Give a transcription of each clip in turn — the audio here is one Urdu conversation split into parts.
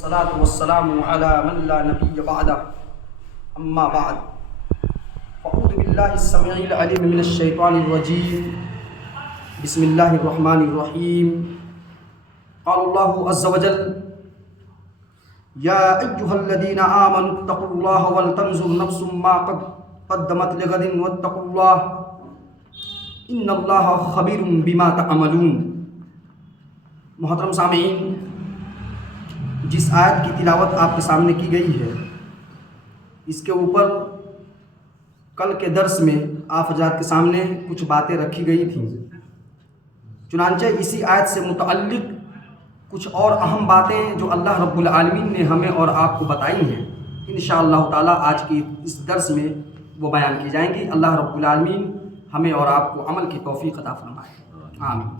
الصلاة والسلام على من لا نبي بعده أما بعد فأعوذ بالله السميع العليم من الشيطان الرجيم بسم الله الرحمن الرحيم قال الله عز وجل يا أيها الذين آمنوا اتقوا الله ولتنظر نفس ما قدمت لغد واتقوا الله إن الله خبير بما تعملون۔ محترم سامعین، جس آیت کی تلاوت آپ کے سامنے کی گئی ہے، اس کے اوپر کل کے درس میں آپ حضرات کے سامنے کچھ باتیں رکھی گئی تھیں۔ چنانچہ اسی آیت سے متعلق کچھ اور اہم باتیں جو اللہ رب العالمین نے ہمیں اور آپ کو بتائی ہیں، انشاءاللہ تعالی آج کی اس درس میں وہ بیان کی جائیں گی۔ اللہ رب العالمین ہمیں اور آپ کو عمل کی توفیق عطا فرمائے، آمین۔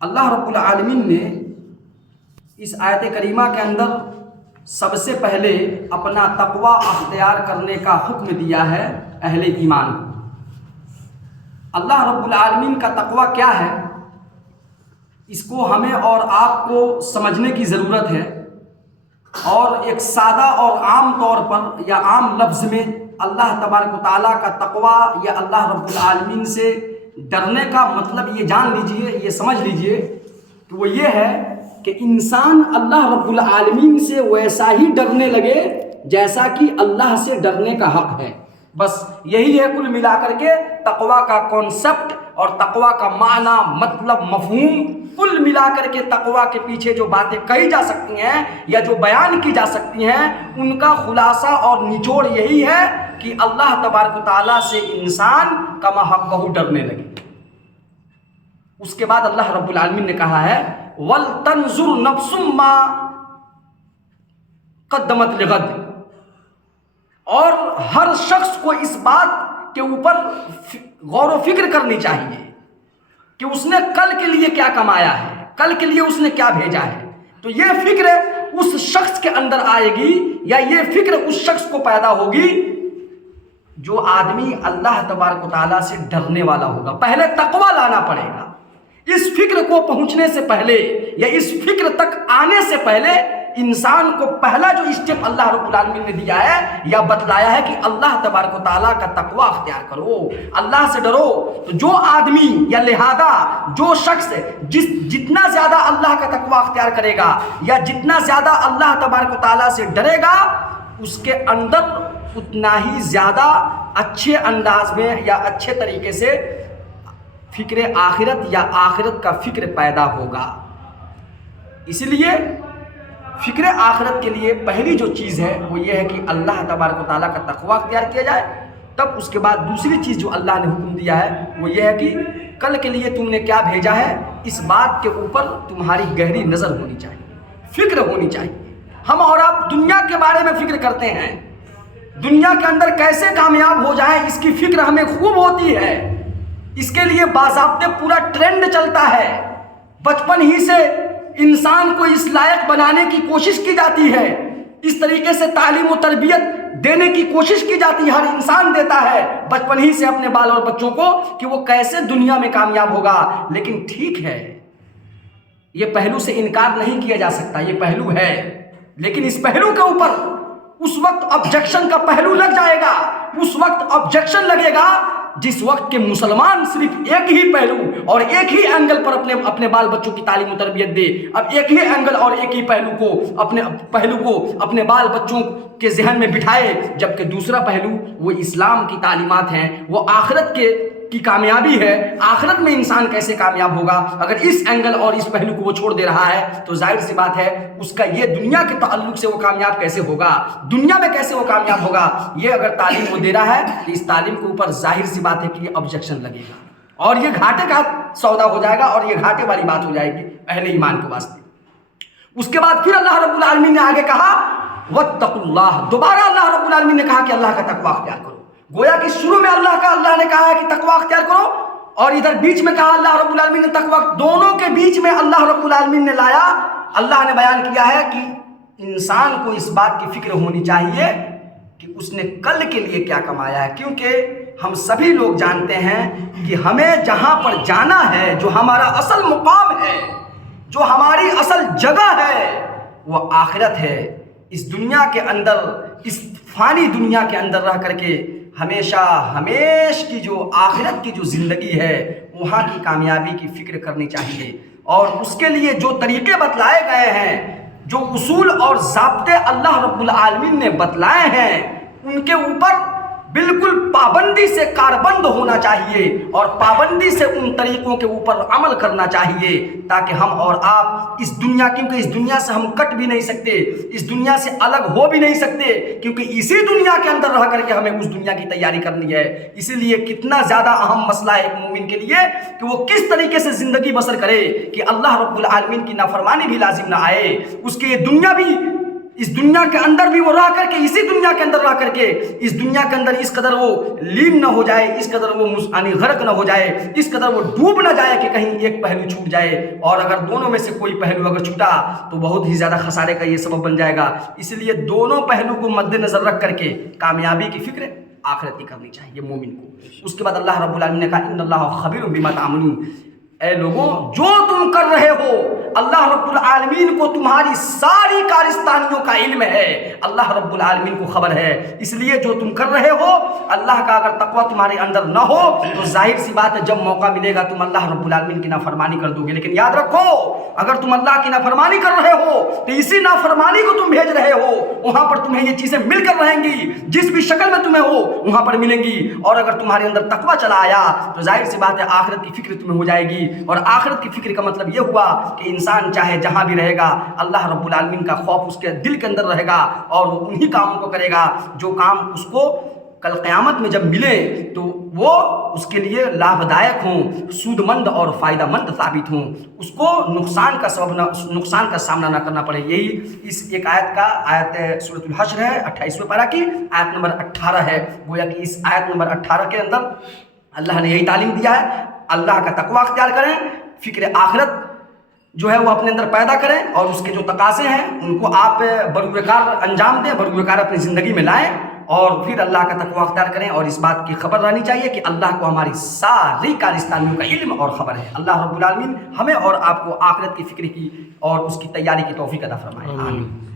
اللہ رب العالمین نے اس آیت کریمہ کے اندر سب سے پہلے اپنا تقوی اختیار کرنے کا حکم دیا ہے اہل ایمان کو۔ اللہ رب العالمین کا تقوی کیا ہے، اس کو ہمیں اور آپ کو سمجھنے کی ضرورت ہے، اور ایک سادہ اور عام طور پر یا عام لفظ میں اللہ تبارک و تعالیٰ کا تقوی یا اللہ رب العالمین سے ڈرنے کا مطلب یہ جان لیجئے، یہ سمجھ لیجئے کہ وہ یہ ہے کہ انسان اللہ رب العالمین سے ویسا ہی ڈرنے لگے جیسا کہ اللہ سے ڈرنے کا حق ہے۔ بس یہی ہے کل ملا کر کے تقوی کا کانسیپٹ اور تقوی کا معنی، مطلب، مفہوم۔ کل ملا کر کے تقوی کے پیچھے جو باتیں کہی جا سکتی ہیں یا جو بیان کی جا سکتی ہیں، ان کا خلاصہ اور نچوڑ یہی ہے کہ اللہ تبارک و تعالیٰ سے انسان کما حقہ ڈرنے لگے۔ اس کے بعد اللہ رب العالمین نے کہا ہے وَلْتَنْظُرْ نَفْسٌ مَا قَدَّمَتْ لِغَدٍ، اور ہر شخص کو اس بات کے اوپر غور و فکر کرنی چاہیے کہ اس نے کل کے لیے کیا کمایا ہے، کل کے لیے اس نے کیا بھیجا ہے۔ تو یہ فکر اس شخص کے اندر آئے گی یا یہ فکر اس شخص کو پیدا ہوگی جو آدمی اللہ تبارک و تعالیٰ سے ڈرنے والا ہوگا۔ پہلے تقوی لانا پڑے گا۔ اس فکر کو پہنچنے سے پہلے یا اس فکر تک آنے سے پہلے انسان کو پہلا جو اسٹیپ اللہ رب العالمین نے دیا ہے یا بتلایا ہے کہ اللہ تبارک و تعالیٰ کا تقوی اختیار کرو، اللہ سے ڈرو۔ تو جو آدمی یا لہذا جو شخص جتنا زیادہ اللہ کا تقوی اختیار کرے گا یا جتنا زیادہ اللہ تبارک و تعالیٰ سے ڈرے گا، اس کے اندر اتنا ہی زیادہ اچھے انداز میں یا اچھے طریقے سے فکر آخرت یا آخرت کا فکر پیدا ہوگا۔ اس لیے فکر آخرت کے لیے پہلی جو چیز ہے وہ یہ ہے کہ اللہ تبارک و تعالیٰ کا تقوی اختیار کیا جائے۔ تب اس کے بعد دوسری چیز جو اللہ نے حکم دیا ہے وہ یہ ہے کہ کل کے لیے تم نے کیا بھیجا ہے، اس بات کے اوپر تمہاری گہری نظر ہونی چاہیے، فکر ہونی چاہیے۔ ہم اور آپ دنیا کے بارے میں فکر کرتے ہیں، دنیا کے اندر کیسے کامیاب ہو جائیں اس کی فکر ہمیں خوب ہوتی ہے۔ اس کے لیے باضابطے پورا ٹرینڈ چلتا ہے، بچپن ہی سے انسان کو اس لائق بنانے کی کوشش کی جاتی ہے، اس طریقے سے تعلیم و تربیت دینے کی کوشش کی جاتی ہے۔ ہر انسان دیتا ہے بچپن ہی سے اپنے بال اور بچوں کو کہ وہ کیسے دنیا میں کامیاب ہوگا۔ لیکن ٹھیک ہے، یہ پہلو سے انکار نہیں کیا جا سکتا، یہ پہلو ہے، لیکن اس پہلو کے اوپر اس وقت آبجیکشن کا پہلو لگ جائے گا، اس وقت آبجیکشن لگے گا جس وقت کے مسلمان صرف ایک ہی پہلو اور ایک ہی اینگل پر اپنے بال بچوں کی تعلیم و تربیت دے۔ اب ایک ہی اینگل اور ایک ہی پہلو کو اپنے بال بچوں کے ذہن میں بٹھائے، جبکہ دوسرا پہلو وہ اسلام کی تعلیمات ہیں، وہ آخرت کی کامیابی ہے، آخرت میں انسان کیسے کامیاب ہوگا۔ اگر اس اینگل اور اس پہلو کو وہ چھوڑ دے رہا ہے تو ظاہر سی بات ہے اس کا یہ دنیا کے تعلق سے وہ کامیاب کیسے ہوگا، دنیا میں کیسے وہ کامیاب ہوگا۔ یہ اگر تعلیم وہ دے رہا ہے تو اس تعلیم کے اوپر ظاہر سی بات ہے کہ یہ آبجیکشن لگے گا اور یہ گھاٹے کا سودا ہو جائے گا اور یہ گھاٹے والی بات ہو جائے گی اہل ایمان کے واسطے۔ اس کے بعد پھر اللہ رب العالمین نے آگے کہا واتقوا اللہ، دوبارہ اللہ رب العالمین نے کہا کہ اللہ کا تقوی اختیار کرو۔ گویا کہ شروع میں اللہ نے کہا ہے کہ تقوی اختیار کرو، اور ادھر بیچ میں کہا اللہ رب العالمین نے تقوی، دونوں کے بیچ میں اللہ رب العالمین نے لایا۔ اللہ نے بیان کیا ہے کہ انسان کو اس بات کی فکر ہونی چاہیے کہ اس نے کل کے لیے کیا کمایا ہے، کیونکہ ہم سبھی لوگ جانتے ہیں کہ ہمیں جہاں پر جانا ہے، جو ہمارا اصل مقام ہے، جو ہماری اصل جگہ ہے، وہ آخرت ہے۔ اس دنیا کے اندر، اس فانی دنیا کے اندر رہ کر کے ہمیشہ ہمیش کی جو آخرت کی جو زندگی ہے وہاں کی کامیابی کی فکر کرنی چاہیے، اور اس کے لیے جو طریقے بتلائے گئے ہیں، جو اصول اور ضابطے اللہ رب العالمین نے بتلائے ہیں، ان کے اوپر بالکل پابندی سے کاربند ہونا چاہیے، اور پابندی سے ان طریقوں کے اوپر عمل کرنا چاہیے، تاکہ ہم اور آپ اس دنیا، کیونکہ اس دنیا سے ہم کٹ بھی نہیں سکتے، اس دنیا سے الگ ہو بھی نہیں سکتے، کیونکہ اسی دنیا کے اندر رہ کر کے ہمیں اس دنیا کی تیاری کرنی ہے۔ اسی لیے کتنا زیادہ اہم مسئلہ ہے ایک مومن کے لیے کہ وہ کس طریقے سے زندگی بسر کرے کہ اللہ رب العالمین کی نافرمانی بھی لازم نہ آئے، اس کے یہ دنیا بھی، اس دنیا کے اندر بھی وہ رہ کر کے، اسی دنیا کے اندر رہ کر کے اس دنیا کے اندر اس قدر وہ لین نہ ہو جائے، اس قدر وہ غرق نہ ہو جائے، اس قدر وہ ڈوب نہ جائے کہ کہیں ایک پہلو چھوٹ جائے، اور اگر دونوں میں سے کوئی پہلو اگر چھوٹا تو بہت ہی زیادہ خسارے کا یہ سبب بن جائے گا۔ اس لیے دونوں پہلو کو مد نظر رکھ کر کے کامیابی کی فکر آخرت کی کرنی چاہیے مومن کو۔ اس کے بعد اللہ رب العالمین نے کہا ان اللہ خبیر بما تعملون، اے لوگوں جو تم کر رہے ہو اللہ رب العالمین کو تمہاری ساری کارستانیوں کا علم ہے، اللہ رب العالمین کو خبر ہے۔ اس لیے جو تم کر رہے ہو، اللہ کا اگر تقوی تمہارے اندر نہ ہو تو ظاہر سی بات ہے جب موقع ملے گا تم اللہ رب العالمین کی نافرمانی کر دو گے۔ لیکن یاد رکھو اگر تم اللہ کی نافرمانی کر رہے ہو تو اسی نافرمانی کو تم بھیج رہے ہو، وہاں پر تمہیں یہ چیزیں مل کر رہیں گی، جس بھی شکل میں تمہیں ہو وہاں پر ملیں گی، اور اگر تمہارے اندر تقوی چلا آیا تو ظاہر سی بات ہے آخرت کی فکر تمہیں ہو جائے گی، اور آخرت کی فکر کا مطلب یہ ہوا کہ انسان چاہے جہاں بھی رہے گا اللہ رب العالمین کا خوف اس کے دل کے اندر رہے گا، اور وہ انہی کاموں کو کرے گا جو کام اس کو کل قیامت میں جب ملے تو وہ اس کے لیے لابھ دائک ہوں، سود مند اور فائدہ مند ثابت ہوں، اس کو نقصان کا سامنا نہ کرنا پڑے۔ یہی اس ایک آیت کا، آیت سورۃ الحشر ہے 28ویں پارہ کی آیت نمبر 18 ہے۔ گویا کہ اس آیت نمبر 18 کے اندر اللہ نے یہی تعلیم دیا ہے، اللہ کا تقوی اختیار کریں، فکر آخرت جو ہے وہ اپنے اندر پیدا کریں، اور اس کے جو تقاضے ہیں ان کو آپ بروقار انجام دیں، بروقار اپنی زندگی میں لائیں، اور پھر اللہ کا تقوی اختیار کریں، اور اس بات کی خبر رہنی چاہیے کہ اللہ کو ہماری ساری کارستانیوں کا علم اور خبر ہے۔ اللہ رب العالمین ہمیں اور آپ کو آخرت کی فکر کی اور اس کی تیاری کی توفیق عطا فرمائے، آمین۔